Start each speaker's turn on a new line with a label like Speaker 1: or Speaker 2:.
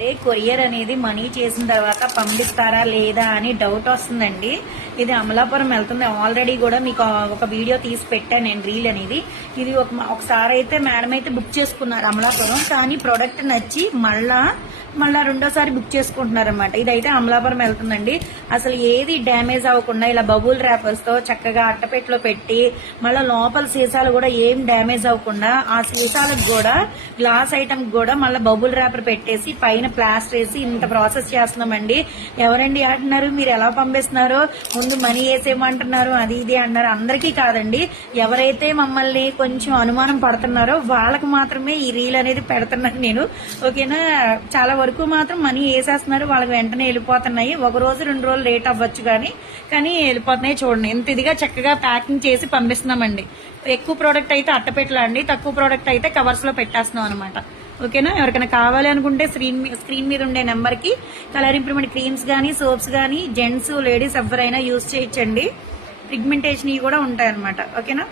Speaker 1: అదే కొరియర్ అనేది మనీ చేసిన తర్వాత పంపిస్తారా లేదా అని డౌట్ వస్తుందండి. ఇది అమలాపురం వెళ్తుంది. ఆల్రెడీ కూడా మీకు ఒక వీడియో తీసి పెట్టాను నేను రీల్ అనేది. ఇది ఒక ఒకసారి అయితే మేడం అయితే బుక్ చేసుకున్నారు అమలాపురం. కానీ ప్రోడక్ట్ నచ్చి మళ్ళా మళ్ళా రెండోసారి బుక్ చేసుకుంటున్నారు అనమాట ఇదైతే అమలాపురం వెళ్తుందండి. అసలు ఏది డ్యామేజ్ అవ్వకుండా ఇలా బబుల్ ర్యాపర్స్తో చక్కగా అట్టపెట్టలో పెట్టి మళ్ళీ లోపల సీసాలు కూడా ఏం డ్యామేజ్ అవ్వకుండా ఆ సీసాలకు కూడా గ్లాస్ ఐటమ్ కూడా మళ్ళీ బబుల్ ర్యాపర్ పెట్టేసి పైన ప్లాస్టర్ వేసి ఇంత ప్రాసెస్ చేస్తున్నామండి. ఎవరండి అంటున్నారు? మీరు ఎలా పంపిస్తున్నారు? ముందు మనీ వేసేయమంటున్నారు అది ఇది అన్నారు. అందరికీ కాదండి. ఎవరైతే మమ్మల్ని కొంచెం అనుమానం పడుతున్నారో వాళ్ళకు మాత్రమే ఈ రీల్ అనేది పెడుతున్నాను నేను. ఓకేనా? చాలా వరకు మాత్రం మనీ వేసేస్తున్నారు. వాళ్ళకి వెంటనే వెళ్ళిపోతున్నాయి. ఒక రోజు రెండు రోజులు లేట్ అవ్వచ్చు కానీ కానీ వెళ్ళిపోతున్నాయి చూడండి. ఎంత ఇదిగా చక్కగా ప్యాకింగ్ చేసి పంపిస్తున్నామండి. ఎక్కువ ప్రోడక్ట్ అయితే అట్టపెట్టలు అండి. తక్కువ ప్రోడక్ట్ అయితే కవర్స్లో పెట్టేస్తున్నాం అనమాట ఓకేనా? ఎవరికైనా కావాలి అనుకుంటే స్క్రీన్ స్క్రీన్ మీద ఉండే నెంబర్కి కలర్ ఇంప్రూవ్మెంట్ క్రీమ్స్ కానీ సోప్స్ కానీ జెంట్స్ లేడీస్ ఎవరైనా యూజ్ చేయొచ్చండి. పిగ్మెంటేషన్ కూడా ఉంటాయి అనమాట ఓకేనా?